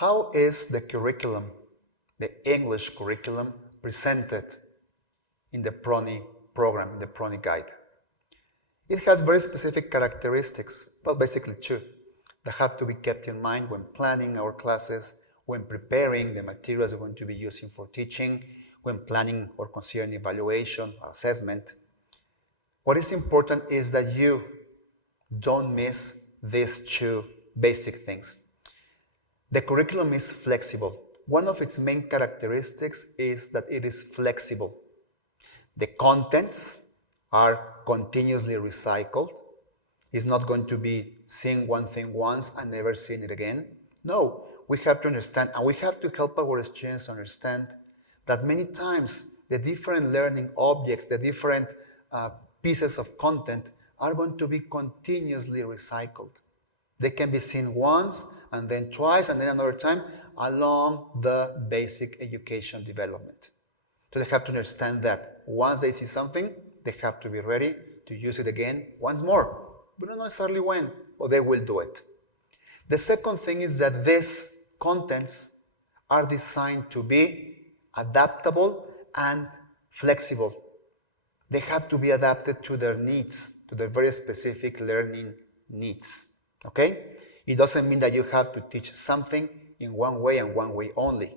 How is the curriculum, the English curriculum, presented in the PRONI program, the PRONI guide? It has very specific characteristics, well, basically two, that have to be kept in mind when planning our classes, when preparing the materials we're going to be using for teaching, when planning or considering evaluation or assessment. What is important is that you don't miss these two basic things. The curriculum is flexible. One of its main characteristics is that it is flexible. The contents are continuously recycled. It's not going to be seeing one thing once and never seeing it again. No, we have to understand, and we have to help our students understand that many times the different learning objects, the different pieces of content are going to be continuously recycled. They can be seen once and then twice and then another time along the basic education development. So they have to understand that once they see something, they have to be ready to use it again once more. We don't know necessarily when, but they will do it. The second thing is that these contents are designed to be adaptable and flexible. They have to be adapted to their needs, to their very specific learning needs. Okay? It doesn't mean that you have to teach something in one way and one way only.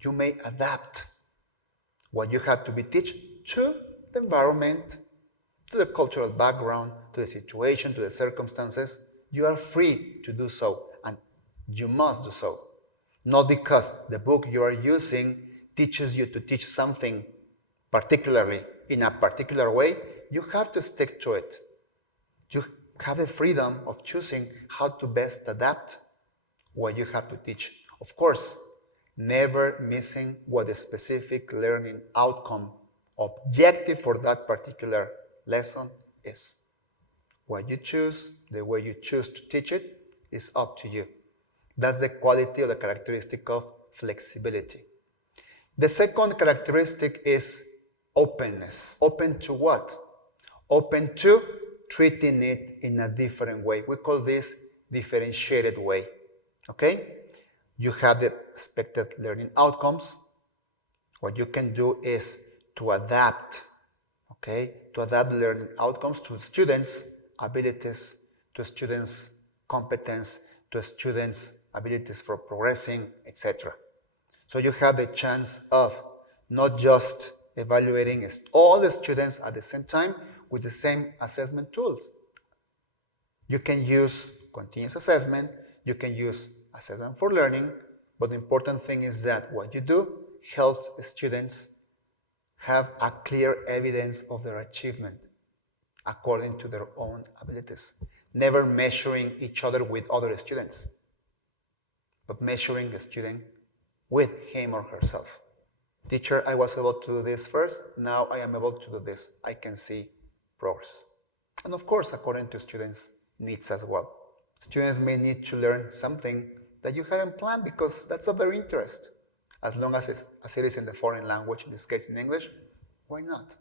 You may adapt what you have to be taught to the environment, to the cultural background, to the situation, to the circumstances. You are free to do so, and you must do so. Not because the book you are using teaches you to teach something particularly in a particular way, you have to stick to it. You have the freedom of choosing how to best adapt what you have to teach. Of course, never missing what the specific learning outcome objective for that particular lesson is. What you choose, the way you choose to teach it, is up to you. That's the quality or the characteristic of flexibility. The second characteristic is openness. Open to what? Open to treating it in a different way. We call this differentiated way. Okay? You have the expected learning outcomes. What you can do is to adapt, okay? To adapt learning outcomes to students' abilities, to students' competence, to students' abilities for progressing, etc. So you have the chance of not just evaluating all the students at the same time with the same assessment tools. You can use continuous assessment, you can use assessment for learning, but the important thing is that what you do helps students have a clear evidence of their achievement according to their own abilities. Never measuring each other with other students, but measuring the student with him or herself. Teacher, I was able to do this first, now I am able to do this. I can see progress. And of course, according to students' needs as well. Students may need to learn something that you hadn't planned because that's of their interest. As long as it is in the foreign language, in this case in English, why not?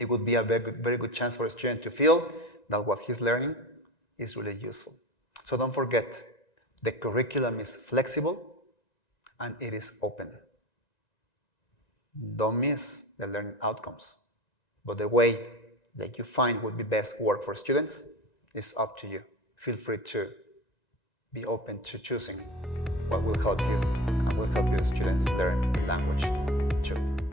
It would be a very good chance for a student to feel that what he's learning is really useful. So don't forget, the curriculum is flexible and it is open. Don't miss the learning outcomes. But the way that you find would be best work for students is up to you. Feel free to be open to choosing what will help you and will help your students learn language too.